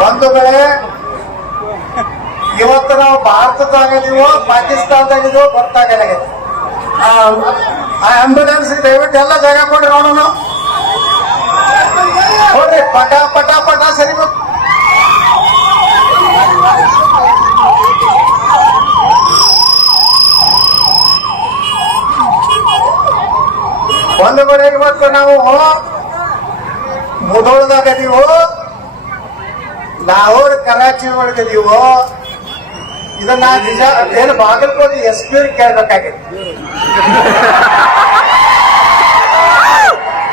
ಬಂಧುಗಳೇ, ಇವತ್ತು ನಾವು ಭಾರತದಾಗಿದೀವೋ ಪಾಕಿಸ್ತಾನದಾಗಿದೀವೋ ಗೊತ್ತಾಗಲ್ಲ. ಆ ಆಂಬ್ಯುಲೆನ್ಸ್ ದಯವಿಟ್ಟು ಎಲ್ಲ ಜಾಗ ಕೊಡಿ ನೋಡೋಣ. ನೋಡ್ರಿ, ಪಟ ಪಟ ಪಟ ಸರಿಬೇಕು. ಒಂದು ಕಡೆ ಇವತ್ತು ನಾವು ಮುಧೋಳದಾಗದೀವೋ, ಲಾಹೋರ್ ಕರಾಚಿ ಒಳಗದೀವೋ, ಇದನ್ನ ನಿಜ ಏನು ಬಾಗಲಕೋಟೆ ಎಸ್ ಪಿ ಕೇಳ್ಬೇಕಾಗಿತ್ತು.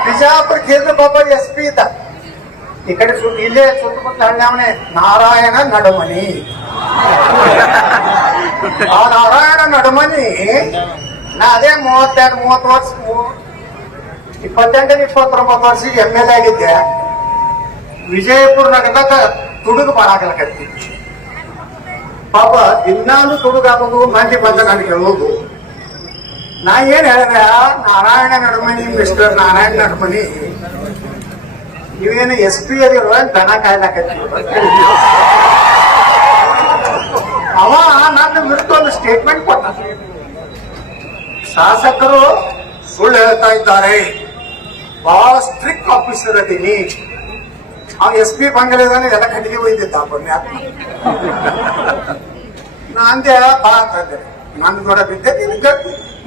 ಬಿಜಾಪುರ ಕೇಂದ್ರ ಬಾಬಾ ಎಸ್ ಪಿ ಇದ್ದ. ಈ ಕಡೆ ಇಲ್ಲೇ ಸುತ್ತಮುತ್ತ ಹಳ್ಳಿ ನಾರಾಯಣ ನಡಮನಿ. ಆ ನಾರಾಯಣ ನಡಮನಿ ನಾ ಅದೇ 32-30 ವರ್ಷ 28-29 ವರ್ಷಕ್ಕೆ MLA ಆಗಿದ್ದೆ. ವಿಜಯಪುರ ನಗರದಾಗ ತುಡುಗು ಮಾಡಾಕಲಕತ್ತಿ. ಪಾಪ ದಿನಾನು ತುಡುಗಾಗೋದು ಮಂದಿ ಬಂದ ನನಗೆ ಹೇಳೋದು. ನಾ ಏನ್ ಹೇಳಿದೆ, ನಾರಾಯಣ ನಡಮನಿ, ಮಿಸ್ಟರ್ ನಾರಾಯಣ ನಡಮನಿ, ನೀವೇನು SP ಅದಿರುವ ದನ ಕಾಯ್ದಾಕತ್ತಿ. ಅವ ನನ್ನ ವಿರುದ್ಧ ಒಂದು ಸ್ಟೇಟ್ಮೆಂಟ್ ಕೊಟ್ಟ. ಶಾಸಕರು ಸುಳ್ಳು ಹೇಳ್ತಾ ಇದ್ದಾರೆ, ಬಹಳ ಸ್ಟ್ರಿಕ್ಟ್ ಆಫೀಸರ್ ಅದೀನಿ. ಅವ್ನು SP ಬಂಗಲೆದಾನೆ ಎಲ್ಲ ಕಟ್ಟಿಗೆ ಒಯ್ದಿದ್ದ ಪುಣ್ಯಾತ್ಮ. ನಾಂದೆ ಬಾ ಅಂತಂದೆ. ನಾನು ನೋಡ ಬಿದ್ದೆ,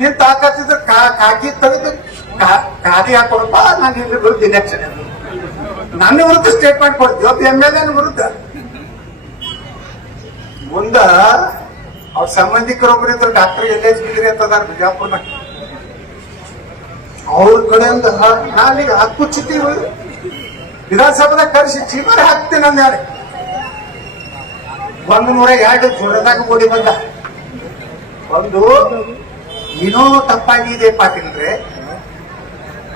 ನೀನ್ ತಾಕತ್ತಿದ್ರೆ ಕಾಕಿ ತೆಗೆದು ಖಾದಿ ಹಾಕೊಡಪ್ಪ, ನಾನು ಇಲ್ಲಿ ವಿರುದ್ಧ ಇಲೆಕ್ಷನ್ ನನ್ನ ವಿರುದ್ಧ ಸ್ಟೇಟ್ಮೆಂಟ್ ಕೊಡ್ತೀವಿ. ಒಬ್ಬ MLA ವಿರುದ್ಧ. ಮುಂದ ಅವ್ರ ಸಂಬಂಧಿಕರೊಬ್ಬರಿದ್ರು, ಡಾಕ್ಟರ್ LH ಬಿದ್ರಿ ಅಂತದಾರ ಬಿಜಾಪುರ್ನಾಗ. ಅವ್ರ ಕಡೆಯಿಂದ ನಾನೀಗ ಹಕ್ಕುಚ್ಚಿತೀವಿ ವಿಧಾನಸಭಾದಾಗ ಕರೆಸಿ ಚೀಮರೆ ಹಾಕ್ತೇನೆ ಅಂದ. 102 ಜೋರದಾಗ ಓಡಿ ಬಂದ. ಒಂದು ಏನೋ ತಪ್ಪಾಗಿದೆ ಪಾಟೀಲ್ರೆ,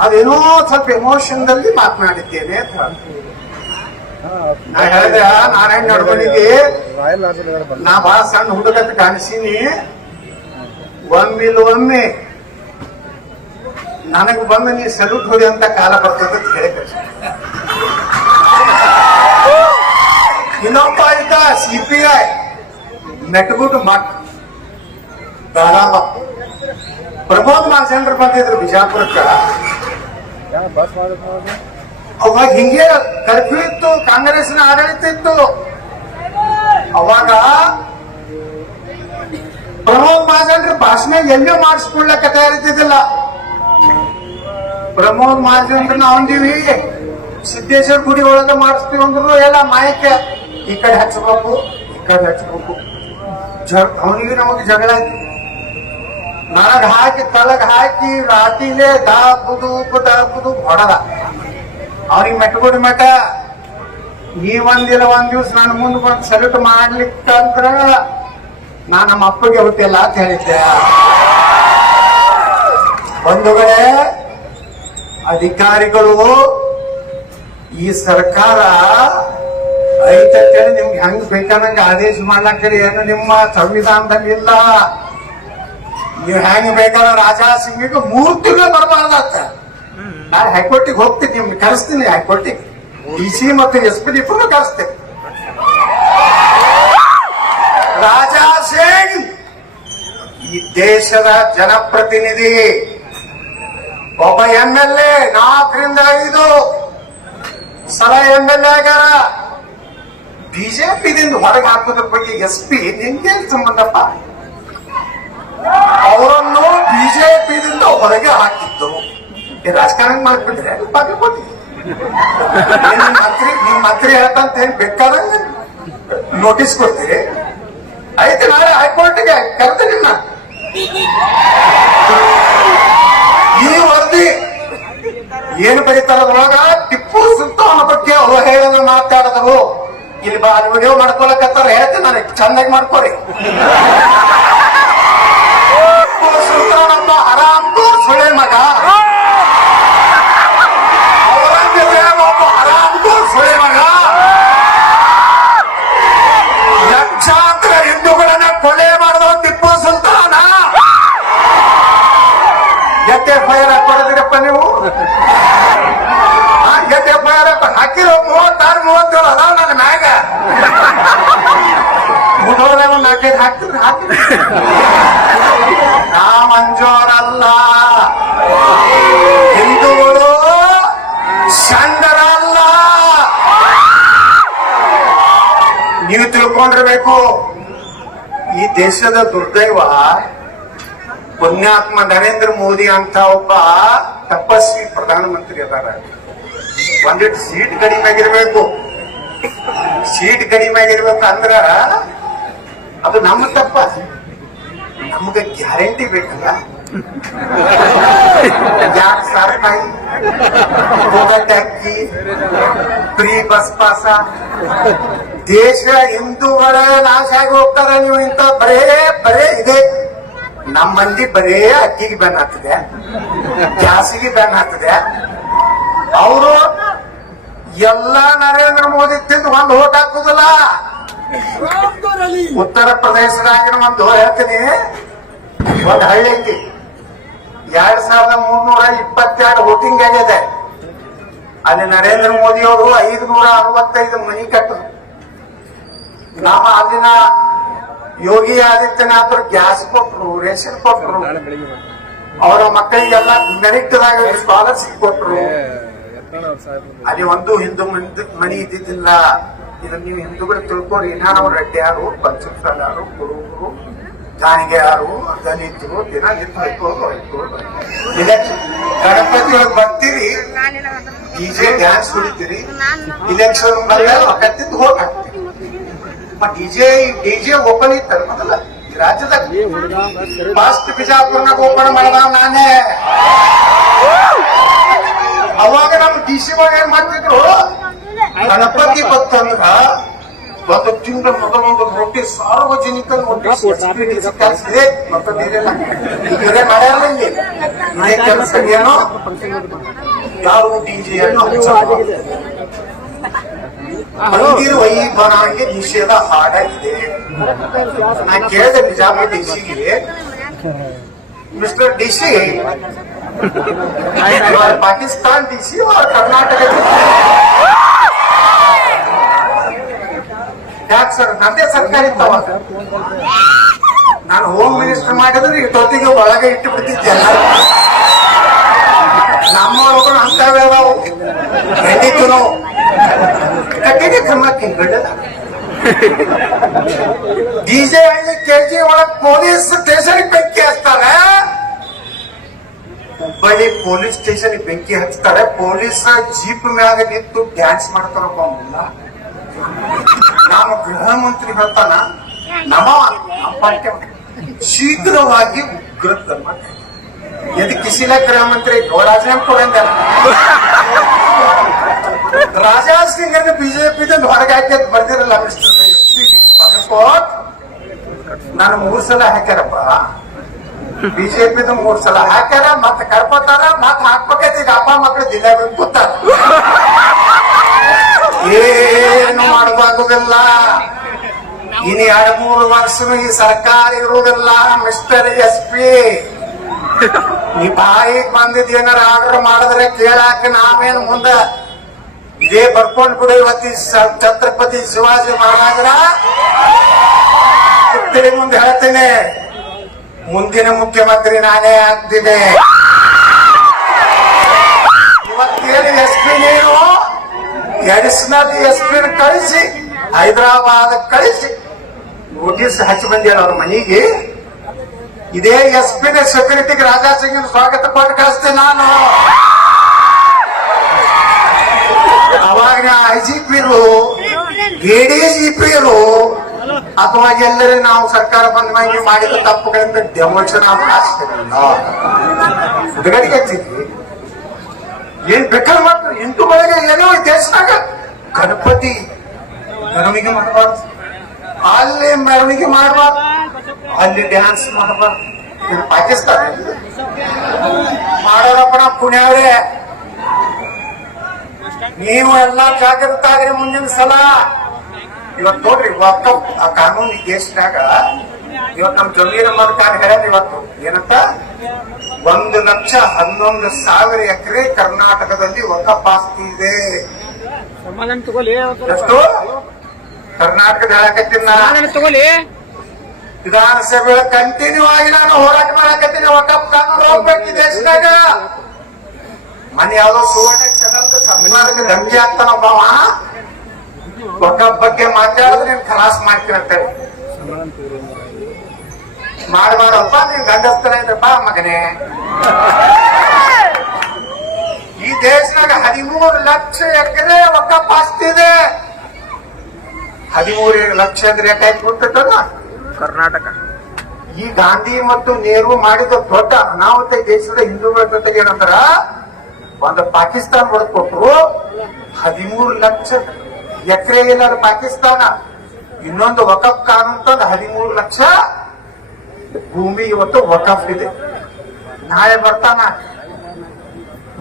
ಅದೇನೋ ಸ್ವಲ್ಪ ಎಮೋಷನ್ದಲ್ಲಿ ಮಾತನಾಡಿದ್ದೇನೆ ಅಂತ. ನಾ ಹೇಳಿದೆ, ನಾರಾಯಣ ನಡಮನಿಗೆ ನಾ ಬಹಳ ಸಣ್ಣ ಹುಡುಗಅಂತ ಕಾಣಿಸೀನಿ, ಒಮ್ಮೆ ನನಗ್ ಬಂದು ನೀ ಸಲ್ಯೂಟ್ ಹೊಡಿ ಅಂತ ಕಾಲ ಬರ್ತದೆ ಅಂತ ಹೇಳಿ ಕಳಿಸಿ. ಇನ್ನೊಬ್ಬ ಇದ್ದ CPI ಮೆಟ್ಗುಟ್ಟು ಮಠ ಧಾರಾಳ ಪ್ರಮೋದ್ ಮಾಸೇಂದ್ರ ಬಂದಿದ್ರು ಬಿಜಾಪುರಕ್ಕ. ಅವಾಗ ಹಿಂಗೆ ಕರ್ಫ್ಯೂ ಇತ್ತು, ಕಾಂಗ್ರೆಸ್ನ ಆಡಳಿತ ಇತ್ತು. ಅವಾಗ ಪ್ರಮೋದ್ ಮಾಸೇಂದ್ರ ಭಾಷಣ ಎಲ್ಲೂ ಮಾಡಿಸ್ಕೊಳ್ಳಕ್ಕೆ ತಯಾರಿದ್ದಿಲ್ಲ. ಪ್ರಮೋದ್ ಮಾಸೇಂದ್ರ ನಾವಂದೀವಿ ಸಿದ್ದೇಶ್ವರ ಗುಡಿ ಒಳಗ ಮಾಡಿಸ್ತೀವಿ ಅಂದ್ರು ಎಲ್ಲ ಮಾಯಕ್ಕೆ ಈ ಕಡೆ ಹಚ್ಚಬೇಕು, ಈ ಕಡೆ ಹಚ್ಚಬೇಕು. ಅವನಿಗೆ ನಮಗೆ ಜಗಳ ಆಯ್ತು. ನನಗ್ ಹಾಕಿ ತಳಗ್ ಹಾಕಿ ರಾತಿಲೇ ದಾಪುದು ಹೊಡದ. ಅವ್ರಿಗೆ ಮೆಟ್ಗುಡಿ ಮಠ, ನೀವಂದಿಲ್ಲ ಒಂದ್ ದಿವ್ಸ ನಾನು ಮುಂದೆ ಬಂದು ಸಲ್ಯೂಟ್ ಮಾಡ್ಲಿಕ್ಕಂದ್ರ ನಾ ನಮ್ಮ ಅಪ್ಪಗೆ ಹುಟ್ಟಿಲ್ಲ ಅಂತ ಹೇಳಿದ್ದೆ. ಬಂಧುಗಳೇ, ಅಧಿಕಾರಿಗಳು ಈ ಸರ್ಕಾರ ಐತಂತೇಳಿ ನಿಮ್ಗೆ ಹೆಂಗ್ ಬೇಕಾದಂಗ ಆದೇಶ ಮಾಡ್ಲಾಕರಿ ಏನು ನಿಮ್ಮ ಸಂವಿಧಾನದಲ್ಲಿ ಇಲ್ಲ. ನೀವು ಹೆಂಗ್ ಬೇಕಾದ ರಾಜಾ ಸಿಂಗಿಗೆ 3 ತಿಂಗಳು ಬರಬಾರ್ದತ್ತ. ನಾನು ಹೈಕೋರ್ಟಿಗೆ ಹೋಗ್ತೀನಿ, ನಿಮ್ಗೆ ಕರೆಸ್ತೀನಿ. ಹೈಕೋರ್ಟಿಗೆ DC ಮತ್ತು SP ಇಬ್ಬರು ಕರೆಸ್ತೇನೆ. ರಾಜಾ ಸಿಂಗ್ ಈ ದೇಶದ ಜನಪ್ರತಿನಿಧಿ, ಒಬ್ಬ MLA 4ರಿಂದ 5 ಸಲ MLA ಆಗ್ಯಾರ. ಬಿಜೆಪಿದಿಂದ ಹೊರಗೆ ಹಾಕೋದ್ರ ಬಗ್ಗೆ SP ನಿನ್ಗೇನ್ ಸಂಬಂಧಪ್ಪ? ಅವರನ್ನು ಬಿಜೆಪಿದಿಂದ ಹೊರಗೆ ಹಾಕಿದ್ದು ರಾಜಕಾರಣ ಮಾಡ್ಬಿಟ್ರೆ ಬಾಗಲಕೋಟೆ ನಿಮ್ ಮಂತ್ರಿ ಹೇಳ್ತಂತ ಏನ್ ಬೇಕಾದಂಗ ನೋಟಿಸ್ ಕೊಡ್ತೀರಿ. ಆಯ್ತು, ನಾಳೆ ಹೈಕೋರ್ಟ್ಗೆ ಕರೆದು ನಿಮ್ಮ ಈ ವರದಿ ಏನು ಬರೀತಾರದ್ರೊಳಗ ಟಿಪ್ಪು ಸುಲ್ತಾನ್ ಬಗ್ಗೆ ಅವಹೇಳನ ಮಾತಾಡಿದ್ರು. ಇಲ್ಲಿ ವಿಡಿಯೋ ಮಾಡ್ಕೊಳಕತ್ತಾರ, ಹೇಳ್ತೀನಿ ನನಗೆ ಚಂದಾಗಿ ಮಾಡ್ಕೊರಿ. ಟಿಪ್ಪು ಸುಲ್ತಾನ್ ಒಬ್ಬ ಹರಾಮ್ಖೋರ್ ಸುಳೆ ಮಗ, ಔರಂಗಜೇಬ್ ಒಬ್ಬ ಹರಾಮ್ಖೋರ್ ಸುಳೆ ಮಗ, ಲಕ್ಷಾಂತರ ಹಿಂದೂಗಳನ್ನ ಕೊಲೆ ಮಾಡಿದ ಟಿಪ್ಪು ಸುಲ್ತಾನ. FIR ಕೊಡದಿರಪ್ಪ ನೀವು. FIR ಹಾಕಿರೋ 36-37 ಅದ. ಅಲ್ಲ, ಹಿಂದೂಗಳು ಷಂಡರ ಅಲ್ಲ. ನೀವು ತಿಳ್ಕೊಂಡಿರ್ಬೇಕು, ಈ ದೇಶದ ದುರ್ದೈವ ಪುಣ್ಯಾತ್ಮ ನರೇಂದ್ರ ಮೋದಿ ಅಂತ ಒಬ್ಬ ತಪಸ್ವಿ ಪ್ರಧಾನಮಂತ್ರಿ ಅದಾರ. ಒಂದಿಟ್ಟು ಸೀಟ್ ಕಡಿಮೆ ಆಗಿರ್ಬೇಕು. ಸೀಟ್ ಕಡಿಮೆ ಆಗಿರ್ಬೇಕು ಅಂದ್ರ ಅದು ನಮ್ಮ ತಪ್ಪ. ನಮ್ಗೆ ಗ್ಯಾರಂಟಿ ಬೇಕಲ್ಲ. ಯಾಕೆ ಸಾರ್ಕಾಯಿ ಅಕ್ಕಿ ಫ್ರೀ ಬಸ್ ಪಾಸ, ದೇಶ ಹಿಂದೂಗಳ ನಾಶ ಆಗಿ ಹೋಗ್ತಾರ. ನೀವು ಇಂತ ಬರೇ ಇದೆ. ನಮ್ಮ ಮಂದಿ ಬರೇ ಅಕ್ಕಿಗೆ ಬೆನ್ ಹಾಕ್ತಿದೆ, ಗ್ಯಾಸಿಗೆ ಬೆನ್ ಹಾಕ್ತಿದೆ. ಅವರು ಎಲ್ಲಾ ನರೇಂದ್ರ ಮೋದಿ ತಿಂದು ಒಂದು ಓಟ್ ಹಾಕುದಿಲ್ಲ. ಉತ್ತರ ಪ್ರದೇಶದಾಗಿನ ಒಂದು ಹೇಳ್ತೀನಿ, ಒಂದು ಹಳ್ಳಿ ಐತಿ, 2322 ವೋಟಿಂಗ್ ಆಗಿದೆ. ಅಲ್ಲಿ ನರೇಂದ್ರ ಮೋದಿ ಅವರು 565 ಮನಿ ಕಟ್ಟರು. ನಮ್ಮ ಅಲ್ಲಿನ ಯೋಗಿ ಆದಿತ್ಯನಾಥ್ ಗ್ಯಾಸ್ ಕೊಟ್ರು, ರೇಷನ್ ಕೊಟ್ರು, ಅವರ ಮಕ್ಕಳಿಗೆಲ್ಲ ಮೆರಿಟ್ದಾಗ ಸ್ಕಾಲರ್ಶಿಪ್ ಕೊಟ್ರು. ಅಲ್ಲಿ ಒಂದು ಹಿಂದೂ ಮನಿ ಇದ್ದಿದ್ದಿಲ್ಲ. ಇದನ್ನ ನೀವು ಹಿಂದೂಗಳು ತಿಳ್ಕೊರಿ. ನಾವು ರೆಡ್ಡಿಯಾರು, ಪಂಚಮಸಾಲಾರು, ಕುರುಬರು, ಗಾಣಿಗೆಯಾರು, ದಲಿತರು ದಿನ ಗಣಪತಿ ಒಳಗೆ ಬರ್ತೀರಿ, ಡಿಜೆ ಡ್ಯಾನ್ಸ್ ಹೊಡಿತೀರಿ. ಇಲೆಕ್ಷನ್ ಕತ್ತಿದ್ದು ಹೋಗಿ ಹಾಕ್ತೀರಿ. ಡಿಜೆ ಓಪನ್ ಇತ್ತ ಮೊದಲ ಈ ರಾಜ್ಯದಾಗ. ಫಸ್ಟ್ ಬಿಜಾಪುರ್ನಾಗ ಓಪನ್ ಮಾಡಿದ ನಾನೇ. ಅವಾಗ ನಮ್ ಡಿಸಿ ಒಳಗೆ ಏನ್ ಮಾಡ್ತಿದ್ರು, ಗಣಪತಿ ಬತ್ತಂದ್ರ ಒಂದು ತಿಂಗಳ ಮೊದಲೊಂದು ರೊಟ್ಟಿ ಸಾರ್ವಜನಿಕ ಕಲಿಸಿದೆ. ಮತ್ತೊಂದಿರಲ್ಲ, ಇವರೇ ಮಾಡ್ಯಾರ ಇಲ್ಲಿ ಇದೇ ಕೆಲಸ. ಏನೋ ಯಾರು ಡಿಜಿಯನ್ನು ಮಂದಿರ ವೈಭವಕ್ಕೆ ನಿಷೇಧ ಹಾಡಾಗಿದೆ. ನಾ ಕೇಳಿದೆ ಬಿಜಾಪುರ ಡಿಸಿಗೆ, mister DC, Pakistan DC Karnataka ಯಾಕೆ ಸರ್? ನಂದೇ ಸರ್ಕಾರ ಇತ್ತವ. ನಾನು ಹೋಮ್ ಮಿನಿಸ್ಟರ್ ಮಾಡಿದ್ರೆ ಇಷ್ಟೊತ್ತಿಗೆ ಒಳಗೆ ಇಟ್ಟು ಬಿಡ್ತಿದ್ದೆಲ್ಲ. ನಮ್ಮ ಒಳಗೂ ಅಂತವೇ ಖಂಡಿತು ನಾವು ಕಟ್ಟಿಗೆ ಕ್ರಮ ತಿಂಗಡಲ್ಲ. ಡಿಜೆ ಹಳ್ಳಿ ಕೆಜಿ ಒಳಗ್ ಪೊಲೀಸ್ ಸ್ಟೇಷನ್ ಬೆಂಕಿ ಹಚ್ತಾರೆ. ಹುಬ್ಬಳ್ಳಿ ಪೊಲೀಸ್ ಸ್ಟೇಷನ್ ಬೆಂಕಿ ಹಚ್ತಾರೆ. ಪೊಲೀಸ್ ಜೀಪ್ ಮ್ಯಾಗ ನಿಂತು ಡ್ಯಾನ್ಸ್ ಮಾಡ್ತಾರಪ್ಪ. ಮುಲ್ಲ ನಮ್ಮ ಗೃಹ ಮಂತ್ರಿ ಹೇಳ್ತಾನ, ನಮ್ಮ ಪಾರ್ಟಿ ಶೀಘ್ರವಾಗಿ ಉಗ್ರ ಕ್ರಮ. यदि किसी ने गृह मंत्री राजीनामा ಕೊಡಂದ ರಾಜಾ ಸಿಂಗ್ ಅನ್ನು ಬಿಜೆಪಿ ಹೊರಗೆ ಹಾಕಿ ಬರ್ದಿರಲ್ಲ ಭಗತ್ಕೋಟ್. ನಾನು 3 ಸಲ ಹಾಕ್ಯಾರಪ್ಪ. ಬಿಜೆಪಿ 3 ಸಲ ಹಾಕ್ಯಾರ, ಮತ್ತೆ ಕರ್ಕೋತಾರ, ಮತ್ತೆ ಹಾಕ್ಬೇಕೈತಿ. ಈಗ ಅಪ್ಪ ಮಕ್ಕಳು ಜಿಲ್ಲೆ ಬಂದು ಕೂತಾರ. ಏನು ಮಾಡಬಾಗುದಿಲ್ಲ. ಇನ್ನು 2-3 ವರ್ಷನೂ ಈ ಸರ್ಕಾರ ಇರುವುದಿಲ್ಲ. ಮಿಸ್ಟರ್ SP, ಈ ಬಾಯಿಗೆ ಬಂದಿದ್ ಏನಾರ ಆರ್ಡರ್ ಮಾಡಿದ್ರೆ ಕೇಳಾಕ ನಾವೇನು ಮುಂದ ಇದೇ ಬರ್ಕೊಂಡ್ ಬಿಡು. ಇವತ್ತಿ ಛತ್ರಪತಿ ಶಿವಾಜಿ ಮಹಾರಾಜರ ಮುಂದೆ ಹೇಳ್ತೇನೆ, ಮುಂದಿನ ಮುಖ್ಯಮಂತ್ರಿ ನಾನೇ ಆಗ್ತೀನಿ. ಇವತ್ತೇನು SP ನೀನು ಅಡಿಷನಲ್ SP ಕಳಿಸಿ ಹೈದರಾಬಾದ್ ಕಳಿಸಿ ನೋಟಿಸ್ ಹಚ್ಚಿ ಬಂದಿಲ್ಲ ಅವ್ರ ಮನೆಗೆ. ಇದೇ SP ಸೆಕ್ಯೂರಿಟಿಗೆ ರಾಜಾ ಸಿಂಗ್ ಸ್ವಾಗತ ಕೊಟ್ಟು ಕಳಿಸ್ತೇನೆ ನಾನು. ಅವಾಗ IGP ADGP ಅಥವಾ ಎಲ್ಲರೂ ನಾವು ಸರ್ಕಾರ ಬಂದ ಮೇಲೆ ಮಾಡಿದ ತಪ್ಪುಗಳಿಂದ ಡೆಮೋಷನ್ ಹುಡುಗರಿಗೆ ಹಚ್ಚಿದ್ವಿ. ಏನ್ ಬೇಕಾದ್ರೆ ಮಾಡ್ತಾರೆ. ಹಿಂದೂಗಳಿಗೆ ಏನೋ ದೇಶದಾಗ ಗಣಪತಿ ಮೆರವಣಿಗೆ ಮಾಡಬಾರ್ದು, ಅಲ್ಲಿ ಮೆರವಣಿಗೆ ಮಾಡಬಾರ್ದು, ಅಲ್ಲಿ ಡ್ಯಾನ್ಸ್ ಮಾಡಬಾರ್ದು. ಇದು ಪಾಕಿಸ್ತಾನ ಮಾಡೋರಪ್ಪ. ನಾವು ಪುಣ್ಯವರೇ, ನೀವು ಎಲ್ಲಾ ಜಾಗೃತ ಆಗ್ರಿ. ಮುಂದಿನ ಸಲ ಇವತ್ತು ನೋಡ್ರಿ, ವಕ್ಫ್ ಆ ಕಾನೂನು ಈ ದೇಶದಾಗ ಇವತ್ತು ನಮ್ಮ ಜಮೀನು ಮಲ್ಕಾನ್ ಹೇಳೋದು ಇವತ್ತು ಏನಂತ 1,11,000 ಎಕರೆ ಕರ್ನಾಟಕದಲ್ಲಿ ವಕ್ಫ್ ಆಸ್ತಿ ಇದೆ. ಎಷ್ಟು ಕರ್ನಾಟಕದ ಹೇಳಕತ್ತೀನಿ ವಿಧಾನಸಭೆ ಕಂಟಿನ್ಯೂ ಆಗಿ ನಾನು ಹೋರಾಟ ಮಾಡಕತ್ತೀನಿ. ವಕಫ್ ಕಾನೂನು ಹೋಗ್ಬೇಕು ಈ ದೇಶದಾಗ. ಮನೆ ಯಾವ್ದೋ ಸುವರ್ಣ ಚಾನಲ್ ಸಂವಿಧಾನಕ್ಕೆ ಧಮಕಿ ಆಗ್ತಾನ ಒಬ್ಬವ ವಕಫ್ ಬಗ್ಗೆ ಮಾತಾಡಿದ್ರೆ ನೀನ್ ಖಲಾಸ್ ಮಾಡ್ತೀರಂತೇಳಿ. ಮಾಡಬಾರಪ್ಪ, ನೀನ್ ಗಂಡಸ್ತರ ಇದ್ದಪ್ಪ ಮಗನೇ. ಈ ದೇಶದಾಗ 13 ಲಕ್ಷ ಎಕರೆ ವಕಫ್ ಆಸ್ತಿ ಇದೆ. 13 ಲಕ್ಷ ಅಂದ್ರೆ ಯಾಕಾಯ್ತು ಗೊತ್ತಲ್ಲ? ಕರ್ನಾಟಕ. ಈ ಗಾಂಧಿ ಮತ್ತು ನೆಹರು ಮಾಡಿದ ದೊಡ್ಡ ಅನಾಹುತ ದೇಶದ ಹಿಂದೂಗಳ ಜೊತೆಗೆ ಏನಂದ್ರ, ಒಂದು ಪಾಕಿಸ್ತಾನ ಹೊಡೆದ್ಕೊಟ್ರು 13 ಲಕ್ಷ ಎಕರೆ ಇಲ್ಲ ಪಾಕಿಸ್ತಾನ. ಇನ್ನೊಂದು ವಕಫ್ ಕಾನೂನು ತಂದು 13 ಲಕ್ಷ ಭೂಮಿ ಇವತ್ತು ವಕಫ್ ಇದೆ. ನಾಳೆ ಬರ್ತಾನ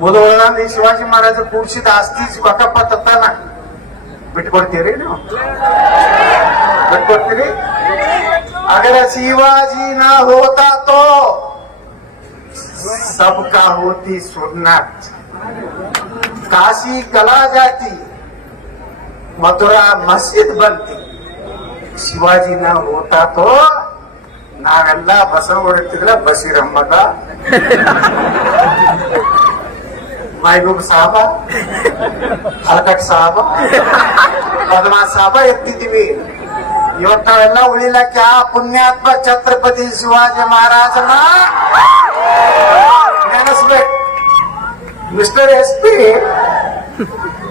ಮುದುವಳಂದ ಈ ಶಿವಾಜಿ ಮಹಾರಾಜ ಕೂಡಿಸಿದ ಆಸ್ತಿ ವಕಫ್ ತತ್ತಾನ. ಬಿಟ್ಕೊಡ್ತೀರಿ ನೀವು? ಬಿಟ್ಕೊಡ್ತೀರಿ? अगर शिवाजी ना होता तो सबका होती सुन्नत, काशी गला जाती, मथुरा मस्जिद बनती. शिवाजी ना होता तो ನಾವೆಲ್ಲ ಬಸವ ಹೊಡಿತಿದ್ರ ಬಸೀರಮ್ಮಗ, ಮೈಬೂಬ್ ಸಾಹಬ, ಹಲ್ಕಟ್ ಸಾಹಬ, ಬದಮಾಸ್ ಸಾಹಬ ಎತ್ತಿದ್ದೀವಿ. ಇವತ್ತು ನಾವೆಲ್ಲ ಉಳಿಲಕ್ಕೆ ಆ ಪುಣ್ಯಾತ್ಮ ಛತ್ರಪತಿ ಶಿವಾಜಿ ಮಹಾರಾಜನ ನೆನೆಸ್ಬೇಕು. ಮಿಸ್ಟರ್ SP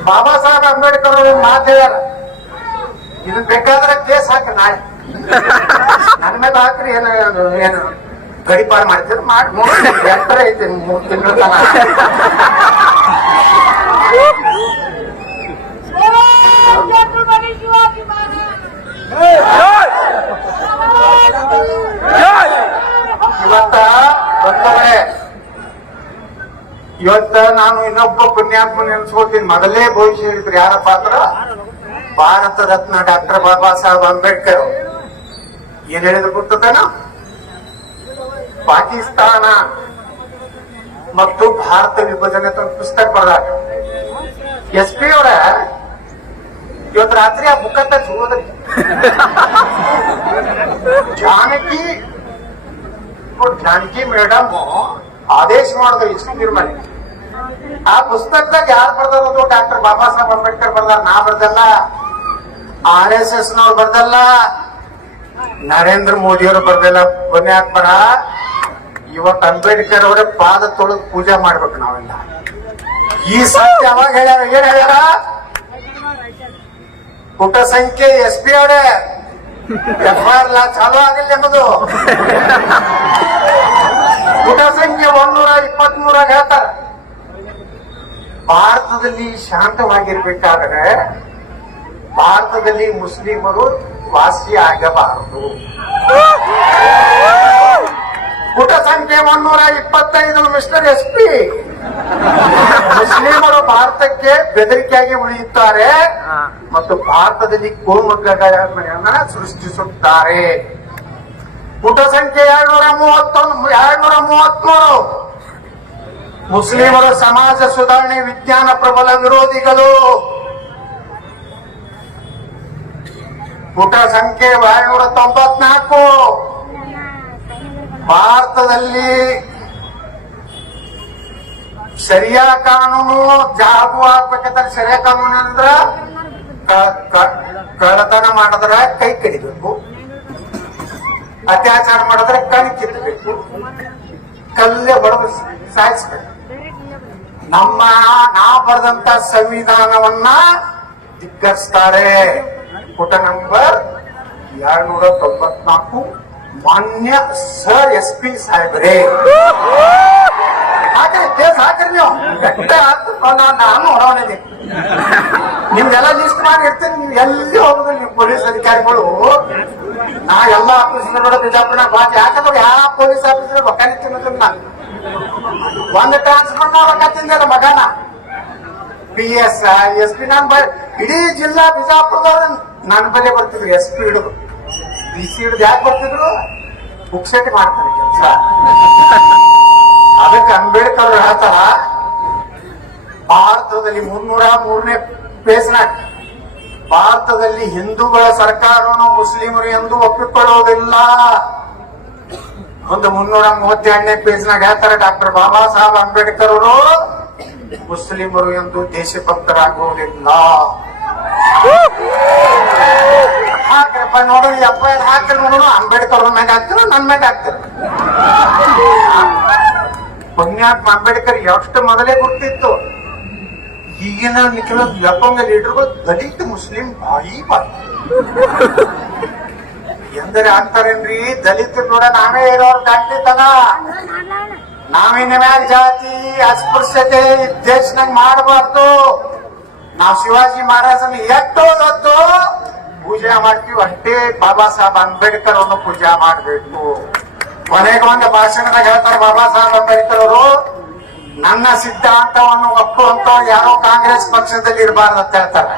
ಬಾಬಾ ಸಾಹೇಬ್ ಅಂಬೇಡ್ಕರ್ ಅವರು ಮಾತು ಹೇಳ್ಯಾರ, ಇದನ್ ಬೇಕಾದ್ರೆ ಕೇಸ್ ಹಾಕಿ ನಾಳೆ ನನ್ನ ಮೇಲೆ ಹಾಕ್ರಿ. ಏನು ಗಡಿಪಾರು ಮಾಡ್ತೀರ ಮಾಡಿ ಎತ್ತರ ಐತಿ 3 ತಿಂಗಳ ತನ. ಇವತ್ತ ನಾನು ಇನ್ನೊಬ್ಬ ಪುಣ್ಯಾತ್ಮ ನೆನ್ಸ್ಕೊತೀನಿ. ಮೊದಲೇ ಭವಿಷ್ಯ ಹೇಳಿದ್ರು ಯಾರಪ್ಪ ಅಂದ್ರ ಭಾರತ ರತ್ನ ಡಾಕ್ಟರ್ ಬಾಬಾ ಸಾಹೇಬ್ ಅಂಬೇಡ್ಕರ್. ಏನ್ ಹೇಳಿದ್ರು ಗೊತ್ತೇನ? ಪಾಕಿಸ್ತಾನ ಮತ್ತು ಭಾರತ ವಿಭಜನೆ ಅಂತ ಪುಸ್ತಕ ಬರೆದಾಗ SP ಅವರ ಇವತ್ತು ರಾತ್ರಿ ಆ ಬುಕ್ಕತ್ತ ಹೋದ್ರಿ. ಜಾನಕಿ ಮೇಡಮ್ ಆದೇಶ ಮಾಡಿದ್ರು ಇಷ್ಟು ತೀರ್ಮಾನ. ಆ ಪುಸ್ತಕದಾಗ ಯಾರು ಬರ್ದಾರ? ಡಾಕ್ಟರ್ ಬಾಬಾ ಸಾಹೇಬ್ ಅಂಬೇಡ್ಕರ್ ಬರ್ದಾರ. ನಾ ಬರ್ದಲ್ಲ, RSS ನವ್ರು ಬರ್ದಲ್ಲ, ನರೇಂದ್ರ ಮೋದಿ ಅವರು ಬರ್ದಲ್ಲ. ಪುಣ್ಯಾತ್ಮರ ಇವತ್ತು ಅಂಬೇಡ್ಕರ್ ಅವರೇ ಪಾದ ತೊಳೆದು ಪೂಜೆ ಮಾಡ್ಬೇಕು ನಾವೆಲ್ಲ. ಈ ಸತ್ಯ ಯಾವಾಗ ಹೇಳ್ಯಾರ? ಏನ್ ಹೇಳ್ಯಾರ? ಪುಟ ಸಂಖ್ಯೆ SP ಅವರೇ FIR ಚಾಲು ಆಗಿಲ್ಲ ಎಂಬುದು ಪುಟ ಸಂಖ್ಯೆ 123 ಹೇಳ್ತಾರೆ. ಭಾರತದಲ್ಲಿ ಶಾಂತವಾಗಿರ್ಬೇಕಾದ್ರೆ ಭಾರತದಲ್ಲಿ ಮುಸ್ಲಿಮರು ವಾಸಿ ಆಗಬಾರದು. ಪುಟ ಸಂಖ್ಯೆ 125 ಮಿಸ್ಟರ್ SP ಮುಸ್ಲಿಮರು ಭಾರತಕ್ಕೆ ಬೆದರಿಕೆಯಾಗಿ ಉಳಿಯುತ್ತಾರೆ ಮತ್ತು ಭಾರತದಲ್ಲಿ ಕೋಮುಗಲಭೆಯನ್ನ ಸೃಷ್ಟಿಸುತ್ತಾರೆ. ಪುಟ ಸಂಖ್ಯೆ 233 ಮುಸ್ಲಿಮರು ಸಮಾಜ ಸುಧಾರಣೆ ವಿಜ್ಞಾನ ಪ್ರಬಲ ವಿರೋಧಿಗಳು. ಪುಟ ಸಂಖ್ಯೆ 294 ಭಾರತದಲ್ಲಿ ಶರಿಯಾ ಕಾನೂನು ಜಾಗು ಆಗ್ಬೇಕಂದ್ರೆ ಶರಿಯಾ ಕಾನೂನು ಅಂದ್ರ ಕಳ್ಳತನ ಮಾಡಿದ್ರೆ ಕೈ ಕಡಿಬೇಕು, ಅತ್ಯಾಚಾರ ಮಾಡಿದ್ರೆ ಕಣ್ ಕಿತ್ತಬೇಕು, ಕಲ್ಲೇ ಹೊಡೆದು ಸಾಯಿಸ್ಬೇಕು. ನಮ್ಮ ನಾ ಬರೆದಂತ ಸಂವಿಧಾನವನ್ನ ಧಿಕ್ಕರಿಸ್ತಾರೆ. ಪುಟ ನಂಬರ್ 294 ಮಾನ್ಯ ಸರ್ SP ಸಾಹೇಬ್ರೇ ಹಾಕ್ರಿ, ಕೇಸ್ ಹಾಕ್ರಿ. ನೀವು ನಾನು ಹೊರವಣಿದೆ ನಿಮ್ದೆಲ್ಲ ಲಿಸ್ಟ್ ಮಾಡಿ ಇರ್ತೀನಿ. ನೀವು ಎಲ್ಲಿ ಹೋಗುದಿಲ್ಲ. ನೀವು ಪೊಲೀಸ್ ಅಧಿಕಾರಿಗಳು ನಾ ಎಲ್ಲ ಆಫೀಸರ್ ಬಿಜಾಪುರ ಬಾಜ್ ಯಾಕಂದ್ರೆ ಯಾವ ಪೊಲೀಸ್ ಆಫೀಸರ್ ರೊಕ್ಕ ತಿನ್ನೋದಿಲ್ಲ. ಒಂದು ಟ್ರಾನ್ಸ್ಫರ್ ರೊಕ್ಕ ತಿಂದ ಮಗನ PS SP ನಾನ್ ಇಡೀ ಜಿಲ್ಲಾ ಬಿಜಾಪುರದವ್ರು ನನ್ನ ಬಲೆ ಬರ್ತಿದ್ರು. SP ಹಿಡಿದು DC ಹಿಡಿದು ಯಾಕೆ ಬರ್ತಿದ್ರು? ಬುಕ್ಸೆಟ್ ಮಾಡ್ತಾರೆ ಕೆಲಸ. ಅದಕ್ಕೆ ಅಂಬೇಡ್ಕರ್ ಹೇಳ್ತಾರ, ಭಾರತದಲ್ಲಿ 303ನೇ ಪೇಜ್ನಾಗ ಭಾರತದಲ್ಲಿ ಹಿಂದೂಗಳ ಸರ್ಕಾರವನ್ನು ಮುಸ್ಲಿಮರು ಎಂದು ಒಪ್ಪಿಕೊಳ್ಳುವುದಿಲ್ಲ. ಒಂದು 332ನೇ ಪೇಜ್ನಾಗ ಹೇಳ್ತಾರೆ, ಡಾಕ್ಟರ್ ಬಾಬಾ ಸಾಹೇಬ್ ಅಂಬೇಡ್ಕರ್ ಅವರು ಮುಸ್ಲಿಮರು ಎಂದು ದೇಶಭಕ್ತರಾಗುವುದಿಲ್ಲ. ಹಾಕ್ರಪ್ಪ ನೋಡು, FIR ಹಾಕಿ ನೋಡು, ಅಂಬೇಡ್ಕರ್ ಮ್ಯಾಗ ಹಾಕ್ತಾರ, ನನ್ ಮ್ಯಾಗ ಹಾಕ್ತಾರ. ಪುಣ್ಯಾತ್ಮ ಅಂಬೇಡ್ಕರ್ ಎಷ್ಟು ಮೊದಲೇ ಗೊತ್ತಿತ್ತು. ಈಗಿನ ಕೆಲವು ಲಪಂಗ ಲೀಡರ್ಗಳು ದಲಿತ ಮುಸ್ಲಿಂ ಬಾಯಿ ಎಂದರೆ ಆಗ್ತಾರೇನ್ರಿ? ದಲಿತರು ನೋಡ ನಾವೇ ಇರೋರು ದಾಟ್ಲಿತನ, ನಾವಿನ ಮ್ಯಾಗ ಜಾತಿ ಅಸ್ಪೃಶ್ಯತೆ ದೇಶನಾಗ ಮಾಡಬಾರ್ದು. ನಾವು ಶಿವಾಜಿ ಮಹಾರಾಜನ ಎಷ್ಟೋದತ್ತು ಪೂಜೆ ಮಾಡ್ತೀವಿ ಅಷ್ಟೇ, ಬಾಬಾ ಸಾಹೇಬ್ ಅಂಬೇಡ್ಕರ್ ಅನ್ನು ಪೂಜೆ ಮಾಡ್ಬೇಕು. ಕೊನೆಗೆ ಒಂದು ಭಾಷಣದಾಗ ಹೇಳ್ತಾರೆ ಬಾಬಾ ಸಾಹೇಬ್ ಅಂಬೇಡ್ಕರ್ ಅವರು, ನನ್ನ ಸಿದ್ಧಾಂತವನ್ನು ಒಪ್ಪುವಂತ ಯಾರೋ ಕಾಂಗ್ರೆಸ್ ಪಕ್ಷದಲ್ಲಿ ಇರಬಾರ್ದು ಅಂತ ಹೇಳ್ತಾರೆ.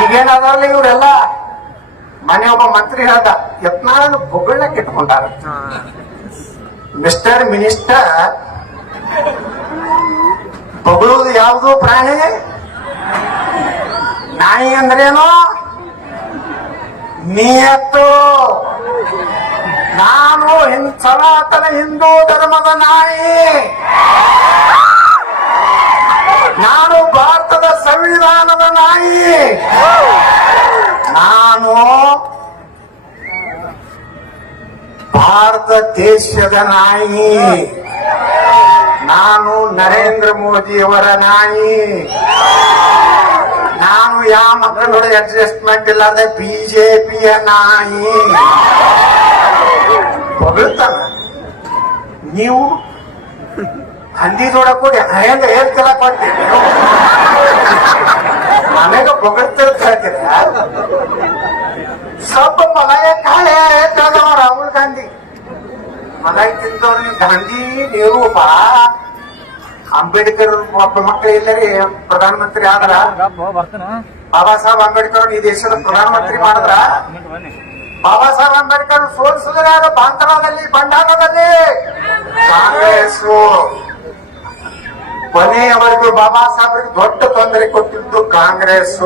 ಈಗೇನಾದ್ರಲ್ಲ ಇವರೆಲ್ಲ ಮನೆ ಒಬ್ಬ ಮಂತ್ರಿ ಹೇಳ್ದ, ಯತ್ನಾಳನ್ನು ಬೊಗಳಕ್ಕೆ ಇಟ್ಕೊಂಡಾರ. ಮಿಸ್ಟರ್ ಮಿನಿಸ್ಟರ್, ಬೊಗಳುವುದು ಯಾವುದು ಪ್ರಾಣಿ? ನಾಯಿ ಅಂದ್ರೇನು? ನಿಯತ್ತು. ನಾನು ಸನಾತನ ಹಿಂದೂ ಧರ್ಮದ ನಾಯಿ, ನಾನು ಭಾರತದ ಸಂವಿಧಾನದ ನಾಯಿ, ನಾನು ಭಾರತ ದೇಶದ ನಾಯಿ, ನಾನು ನರೇಂದ್ರ ಮೋದಿಯವರ ನಾಯಿ, ನಾನು ಯಾವ ಮಕ್ಕಳ ಅಡ್ಜಸ್ಟ್ಮೆಂಟ್ ಇಲ್ಲದೆ ಬಿಜೆಪಿಯ ನಾಯಿ. ಹೊಗಳ್ತಾನ. ನೀವು ಹಂದಿ ನೋಡಕ್ ಹೋಗಿ ಹೆಂಗ ಹೇಳ್ತಿಲ್ಲ ಕೊಡ್ತೀರಿ, ನನಗ ಹೊಗಳ್ತಿರ್ತ ಹೇಳ್ತೀರ. ಸ್ವಲ್ಪ ಮಲಯ ಕಾಳೆ ಹೇಳ್ತಾವ ರಾಹುಲ್ ಗಾಂಧಿ. ಮಲೈ ತಿಂದವ್ರು ನೀವು ಗಾಂಧಿ ನೆಹರು ಬಾ ಅಂಬೇಡ್ಕರ್ ಒಬ್ಬ ಮಕ್ಕಳು ಎಲ್ಲರಿ ಪ್ರಧಾನಮಂತ್ರಿ ಆದ್ರ, ಬಾಬಾ ಸಾಹೇಬ್ ಅಂಬೇಡ್ಕರ್ ಈ ದೇಶದ ಪ್ರಧಾನಮಂತ್ರಿ ಮಾಡಿದ್ರ. ಬಾಬಾ ಸಾಹೇಬ್ ಅಂಬೇಡ್ಕರ್ ಸೋಲಿಸಿದ್ರೆ ಬಾಂತರದಲ್ಲಿ ಭಂಡಾರದಲ್ಲಿ ಕಾಂಗ್ರೆಸ್ ಕೊನೆಯವರೆಗೂ ಬಾಬಾ ಸಾಹೇಬ್ರಿಗೆ ದೊಡ್ಡ ತೊಂದರೆ ಕೊಟ್ಟಿದ್ದು ಕಾಂಗ್ರೆಸ್.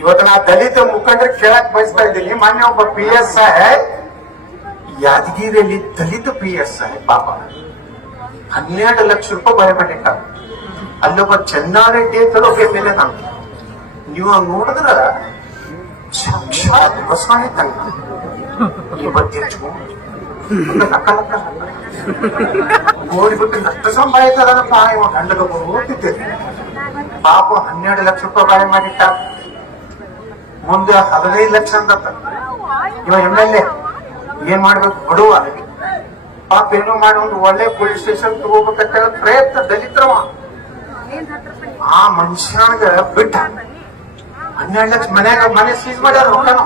ಇವತ್ತು ನಾ ದಲಿತ ಮುಖಂಡರಿಗೆ ಕೇಳಕ್ ಬಯಸ್ತಾ ಇದ್ದೀನಿ. ಮೊನ್ನೆ ಒಬ್ಬ PSI ಯಾದಗಿರಿಯಲ್ಲಿ ದಲಿತ PSI ಪಾಪ 12 ಲಕ್ಷ ರೂಪಾಯಿ ಬರೆ ಮಾಡಿಟ್ಟ. ಅಲ್ಲೊಬ್ಬ ಚೆನ್ನಾರೆಡ್ಡಿ ಅಂತ ಒಬ್ಬ ಮೇಲೆ ನಮ್ಗೆ ನೀವು ನೋಡಿದ್ರ ಸಾಕ್ಷಾತ್ ಬಸವಣ್ಣ ತಂಗ ಈ ಬಗ್ಗೆ ಓಡಿಬಿಟ್ಟು ನಷ್ಟ ಸಂಭಾಯಿಸದನಪ್ಪ. ಇವ ಗಂಡಗ ಓದ್ತಿದ್ದೇನೆ ಪಾಪ 12 ಲಕ್ಷ ರೂಪಾಯಿ ಬಾಳೆ ಮಾಡಿಟ್ಟ. ಮುಂದೆ 15 ಲಕ್ಷ ಅಂತ ಇವ MLA ಏನ್ ಮಾಡ್ಬೇಕು ಬಡುವ ಪಾಪ ಏನೋ ಮಾಡಿ ಒಂದು ಒಳ್ಳೆ ಪೊಲೀಸ್ ಸ್ಟೇಷನ್ ತಗೋಬೇಕಂತ ಪ್ರಯತ್ನ ದಲಿತರವ. ಆ ಮನುಷ್ಯನಾಗ ಬಿಟ್ಟ 12 ಲಕ್ಷ ಮನೆ ಸೀಸ್ ಮಾಡ್ಯಾರ. ರೊಕ್ಕನು